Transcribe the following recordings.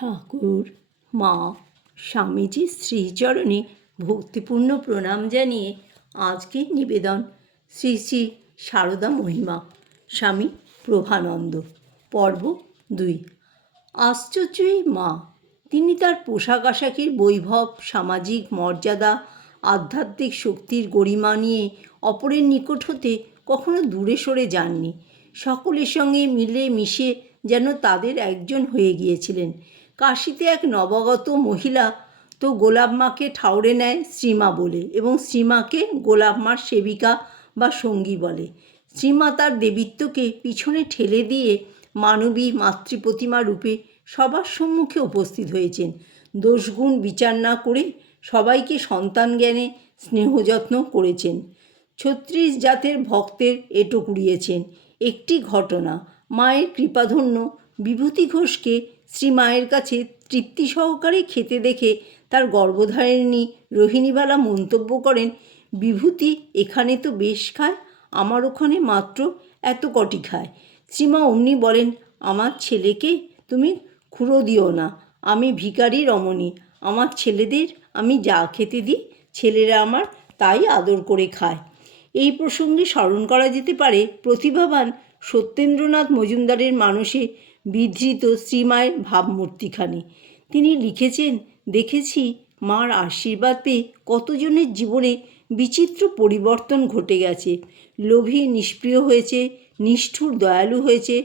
ঠাকুর, মা স্বামীজির শ্রীচরণে ভক্তিপূর্ণ প্রণাম জানিয়ে আজকের নিবেদন শ্রী শ্রী সারদা মহিমা, স্বামী প্রভানন্দ। পর্ব দুই। আশ্চর্যই মা, তিনি তার পোশাক আশাকের বৈভব, সামাজিক মর্যাদা, আধ্যাত্মিক শক্তির গরিমা নিয়ে অপরের নিকট হতে কখনো দূরে সরে যাননি। সকলের সঙ্গে মিলে মিশে যেন তাদের একজন হয়ে গিয়েছিলেন। কাশিতে এক নবাগত মহিলা তো গোলাপ মাকে ঠাউরে নেয় শ্রীমা বলে এবং শ্রীমাকে গোলাপ মার সেবিকা বা সঙ্গী বলে। শ্রীমা তার দেবীত্বকে পিছনে ঠেলে দিয়ে মানবী মাতৃপ্রতিমা রূপে সবার সম্মুখে উপস্থিত হয়েছেন। দোষগুণ বিচার না করে সবাইকে সন্তান জ্ঞানে স্নেহযত্ন করেছেন। ছত্রিশ জাতের ভক্তের এটো কুড়িয়েছেন একটি ঘটনা, মায়ের কৃপাধন্য বিভূতি ঘোষকে শ্রীমায়ের কাছে তৃপ্তি সহকারে খেতে দেখে তার গর্ভধারিণী রোহিণীবালা মন্তব্য করেন, বিভূতি, এখানে তো বেশ খায়, আমার ওখানে মাত্র এত কটি খায়। শ্রীমা অমনি বলেন, আমার ছেলেকে তুমি খুঁড়ো দিও না, আমি ভিখারি রমণী, আমার ছেলেদের আমি যা খেতে দিই, ছেলেরা আমার তাই আদর করে খায়। এই প্রসঙ্গে স্মরণ করা যেতে পারে, প্রতিভাবান সত্যেন্দ্রনাথ মজুমদারের মানসে বিধৃত শ্রীমায়ের ভাবমূর্তিখানি। তিনি লিখেছেন, দেখেছি মার আশীর্বাদ পেয়ে কতজনের জীবনে বিচিত্র পরিবর্তন ঘটে গেছে। লোভী, নিষ্প্রিয় হয়েছে, নিষ্ঠুর, দয়ালু হয়েছে,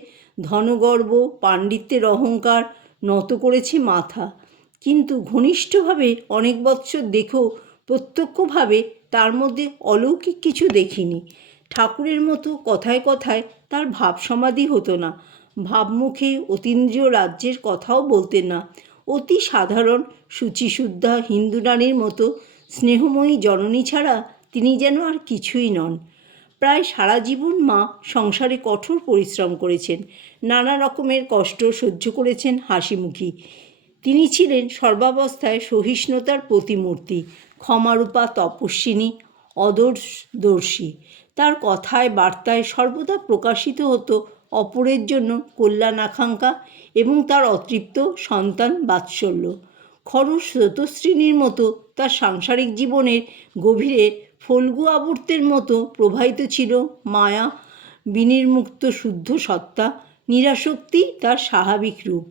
ধনগর্ব, পাণ্ডিত্যের অহংকার নত করেছে মাথা। কিন্তু ঘনিষ্ঠভাবে অনেক বৎসর দেখেও প্রত্যক্ষভাবে তার মধ্যে অলৌকিক কিছু দেখিনি। ঠাকুরের মতো কথায় কথায় তার ভাব সমাধি হতো না। ভাবমুখে অতীন্দ্রিয় রাজ্যের কথাও বলতেন না। অতি সাধারণ শুচিশুদ্ধা হিন্দু নারীর মতো স্নেহময়ী জননী ছাড়া তিনি যেন আর কিছুই নন। প্রায় সারা জীবন মা সংসারে কঠোর পরিশ্রম করেছেন, নানা রকমের কষ্ট সহ্য করেছেন হাসিমুখী। তিনি ছিলেন সর্বাবস্থায় সহিষ্ণুতার প্রতিমূর্তি, ক্ষমারূপা তপস্বিনী, অদর্শদর্শী। তার কথায়, বার্তায় সর্বদা প্রকাশিত হতো অপরের জন্য কল্যাণ আকাঙ্ক্ষা এবং তার অতৃপ্ত সন্তান বাৎসল্য। খরচ স্রোতশ্রেণীর মতো তার সাংসারিক জীবনের গভীরে ফল্গু আবর্তের মতো প্রবাহিত ছিল মায়া, বিনির্মুক্ত শুদ্ধ সত্তা, নিরাসক্তি তার স্বাভাবিক রূপ।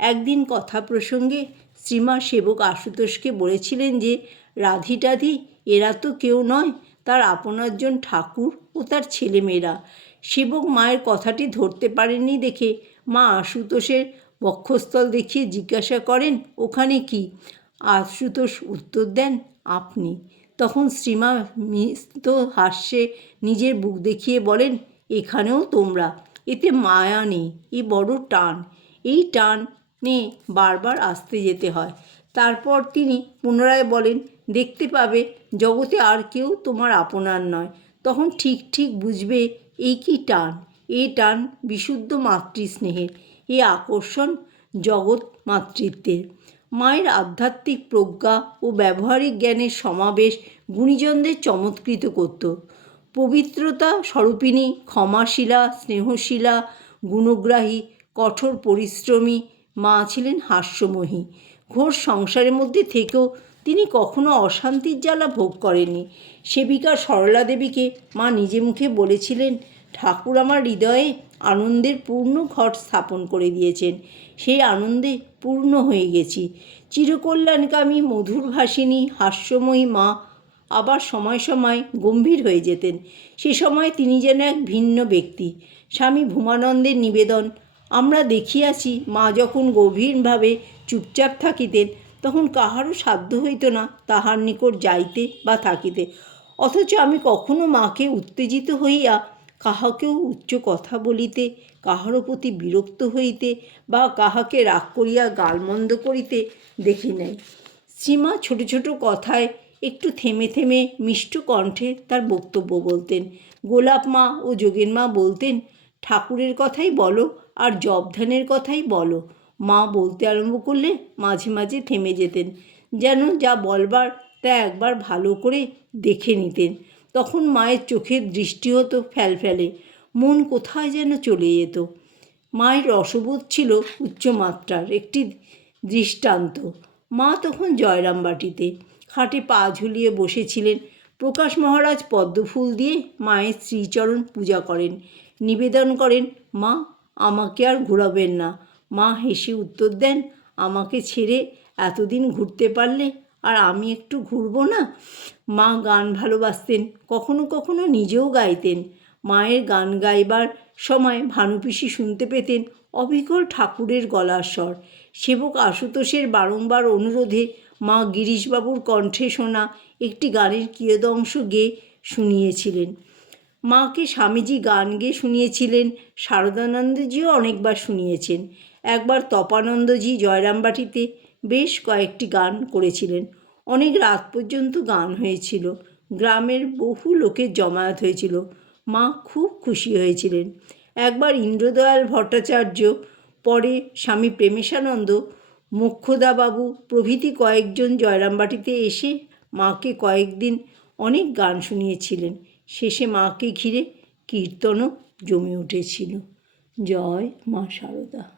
একদিন কথা প্রসঙ্গে শ্রীমা সেবক আশুতোষকে বলেছিলেন যে রাধি টাধি এরা তো কেউ নয়, তার আপনারজন ঠাকুর ও তার ছেলেমেয়েরা। সেবক মায়ের কথাটি ধরতে পারেননি দেখে মা আশুতোষের বক্ষস্থল দেখিয়ে জিজ্ঞাসা করেন, ওখানে কি? আশুতোষ উত্তর দেন, আপনি। তখন শ্রীমা মিস্ত হাস্যে নিজের বুক দেখিয়ে বলেন, এখানেও তোমরা, এতে মায়া নেই, এ বড় টান। এই টান টানে বারবার আসতে যেতে হয়। তারপর তিনি পুনরায় বলেন, দেখতে পাবে, জগতে আর কেউ তোমার আপনার নয়। তখন ঠিক ঠিক বুঝবে কি টান, এ টান বিশুদ্ধ মাতৃস্নেহের, এ আকর্ষণ জগৎ মাতৃত্বের। মায়ের আধ্যাত্মিক প্রজ্ঞা ও ব্যবহারিক জ্ঞানের সমাবেশ গুণীজনদের চমৎকৃত করত। পবিত্রতা স্বরূপিণী, ক্ষমাশীলা, স্নেহশীলা, গুণগ্রাহী, কঠোর পরিশ্রমী মা ছিলেন হাস্যময়ী। ঘোর সংসারের মধ্যে থেকেও তিনি কখনো অশান্তির জ্বালা ভোগ করেননি। সেবিকা সরলা দেবীকে মা নিজে মুখে বলেছিলেন, ঠাকুর আমার হৃদয়ে আনন্দের পূর্ণ ঘট স্থাপন করে দিয়েছেন। সেই আনন্দে পূর্ণ হয়ে গেছি। চিরকল্যাণকামী মধুর ভাসিনী, হাস্যময়ী মা আবার সময় সময় গম্ভীর হয়ে যেতেন। সে সময় তিনি যেন এক ভিন্ন ব্যক্তি। স্বামী ভূমানন্দের নিবেদন, আমরা দেখিয়াছি মা যখন গভীরভাবে চুপচাপ থাকিতেন তখন কাহারও সাধ্য হইত না তাহার নিকট যাইতে বা থাকিতে। অথচ আমি কখনো মাকে উত্তেজিত হইয়া কাহাকেও উচ্চ কথা বলিতে, কাহারও প্রতি বিরক্ত হইতে বা কাহাকে রাগ করিয়া গালমন্দ করিতে দেখি নাই। শ্রীমা ছোট ছোট কথায় একটু থেমে থেমে মিষ্ট কণ্ঠে তার বক্তব্য বলতেন। গোলাপ মা ও যোগেন মা বলতেন, ঠাকুরের কথাই বলো আর জবধানের কথাই বলো। মা বলতে আরম্ভ করলে মাঝে মাঝে থেমে যেতেন। যেন যা বলবার তা একবার ভালো করে দেখে নিতেন। তখন মায়ের চোখের দৃষ্টি হতো ফ্যালফ্যালে। মন কোথায় যেন চলে যেত। মায়ের রসবোধ ছিল উচ্চমাত্রার একটি দৃষ্টান্ত। মা তখন জয়রামবাটিতে খাটে পা ঝুলিয়ে বসেছিলেন। প্রকাশ মহারাজ পদ্মফুল দিয়ে মায়ের শ্রীচরণ পূজা করেন। নিবেদন করেন, মা, আমাকে আর ঘোরাবেন না। মা হেসে উত্তর দেন, আমাকে ছেড়ে এতদিন ঘুরতে পারলে আর আমি একটু ঘুরবো না? মা গান ভালোবাসতেন, কখনো কখনো নিজেও গাইতেন। মায়ের গান গাইবার সময় ভানুপিসি শুনতে পেতেন অবিকল ঠাকুরের গলার স্বর। সেবক আশুতোষের বারংবার অনুরোধে মা গিরিশবাবুর কণ্ঠে শোনা একটি গানের কিয়দংশ গেয়ে শুনিয়েছিলেন। মাকে স্বামীজি গান গেয়ে শুনিয়েছিলেন, শারদানন্দজিও অনেকবার শুনিয়েছেন। একবার তপানন্দজি জয়রামবাটিতে বেশ কয়েকটি গান করেছিলেন। অনেক রাত পর্যন্ত গান হয়েছিল। গ্রামের বহু লোকের জমায়েত হয়েছিল। মা খুব খুশি হয়েছিলেন। একবার ইন্দ্রদয়াল ভট্টাচার্য, পরে স্বামী প্রেমেশানন্দ, মোক্ষদাবাবু প্রভৃতি কয়েকজন জয়রামবাটিতে এসে মাকে কয়েকদিন অনেক গান শুনিয়েছিলেন। শেষে মাকে ঘিরে কীর্তনও জমে উঠেছিল। জয় মা শারদা